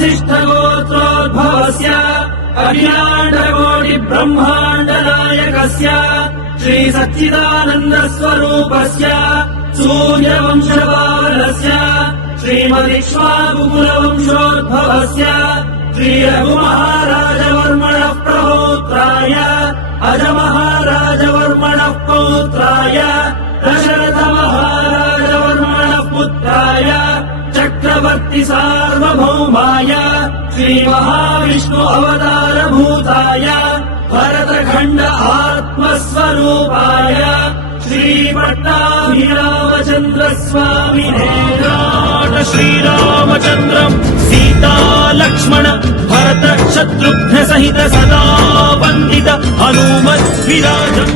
वसिष्ठगोत्रोद्भवस्य अखिलाण्डकोटि ब्रह्माण्डनायकस्य श्री सच्चिदानन्दस्वरूपस्य सूर्यवंशपालस्य श्रीमदिक्ष्वाकुकुलवंशोद्भवस्य श्री रघुमहाराजवर्मणः प्रपौत्राय अजमहाराजवर्मणः पौत्राय दशरथमहाराजवर्मणः पुत्राय चक्रवर्ति सार्वभौमाय श्रीमहाविष्णु अवतारभूताय भरतखण्ड आत्मस्वरूपाय श्रीपट्टाभिरामचन्द्र स्वामिने श्रीरामचन्द्रम् सीता लक्ष्मण भरत शत्रुघ्न सहित सदा वन्दित हनुमद्विराजम्।